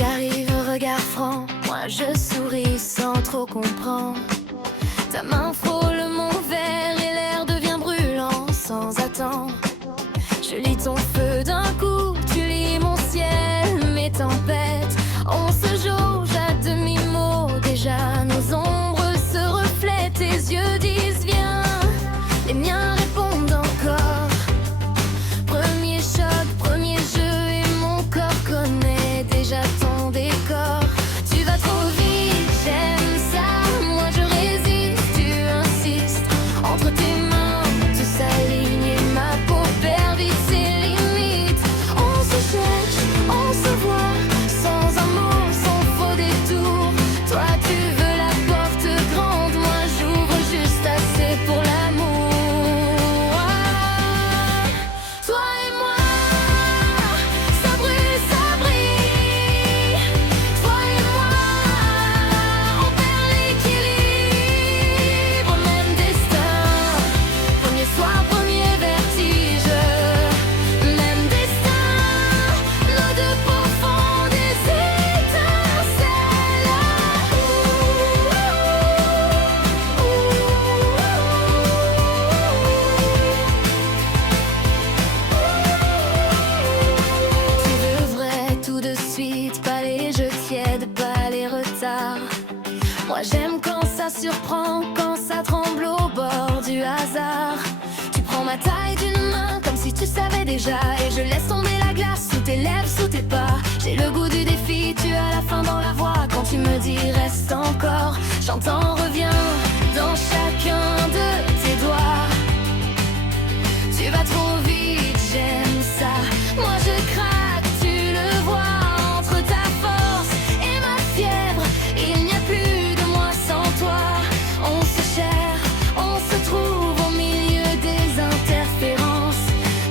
qui arrive, regard franc. Moi je souris sans trop comprendre. Ta main frôle mon verre et l'air devient brûlant sans attendre. Je lis ton feu d'un coup, tu lis mon ciel, mes tempêtes. On se jauge à demi-mot, déjà nos ombres se reflètent. Tes yeux disent viens, les miens répondent encore. Premier choc, premier jeu et mon corps connaît déjà ton décor. Tu vas trop vite, j'aime ça, moi je résiste, tu insistes. Entre tes mains, tout s'aligne et ma peau perd vite ses limites. On se cherche, on se voit, sans un mot, sans faux détour. Toi tu veux la porte grande, moi j'ouvre juste assez pour l'amour. Toi et moi, ça brûle, ça brille. Toi et moi, on perd l'équilibre. Même destin, premier soir, premier vertige. Même destin, nos deux peaux font des étincelles. Tu veux vrai tout de suite, pas les jeux tièdes, pas les retards. Moi j'aime quand ça surprend, quand ça tremble au bord du hasard. Tu prends ma taille d'une main comme si tu savais déjà, et je laisse tomber la glace sous tes lèvres, sous tes pas. J'ai le goût du défi, tu as la fin dans la voix. Quand tu me dis reste encore, j'entends reviens dans chacun de tes doigts. Tu vas trop vite, j'aime ça. Moi je craque, tu le vois. Entre ta force et ma fièvre, il n'y a plus de moi sans toi. On se cherche, on se trouve au milieu des interférences.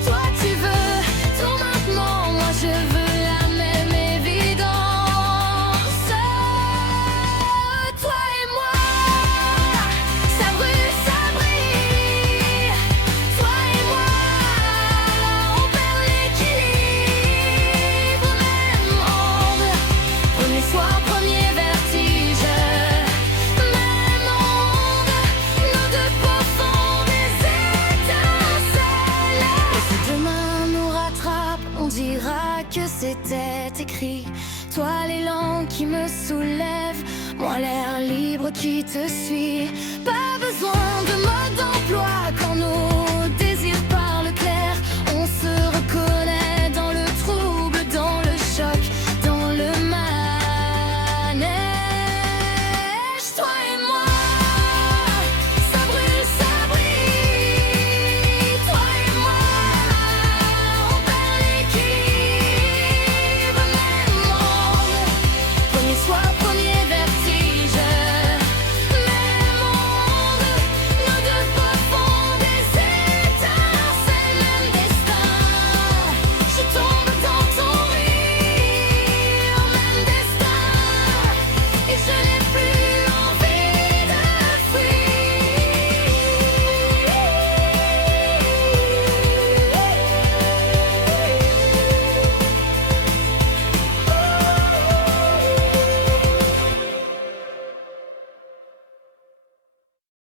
Toi tu veux tout maintenant, moi je veux la même évidence. Toi et moi, ça brûle, ça brille. Toi et moi, on perd l'équilibre. Même onde, premier soir, premier vertige. Même onde, nos deux peaux font des étincelles. Et si demain nous rattrape, on dira que c'était écrit. Toi l'élan qui me soulève, moi l'air libre qui te suit. Pas besoin de mode d'emploi quand nous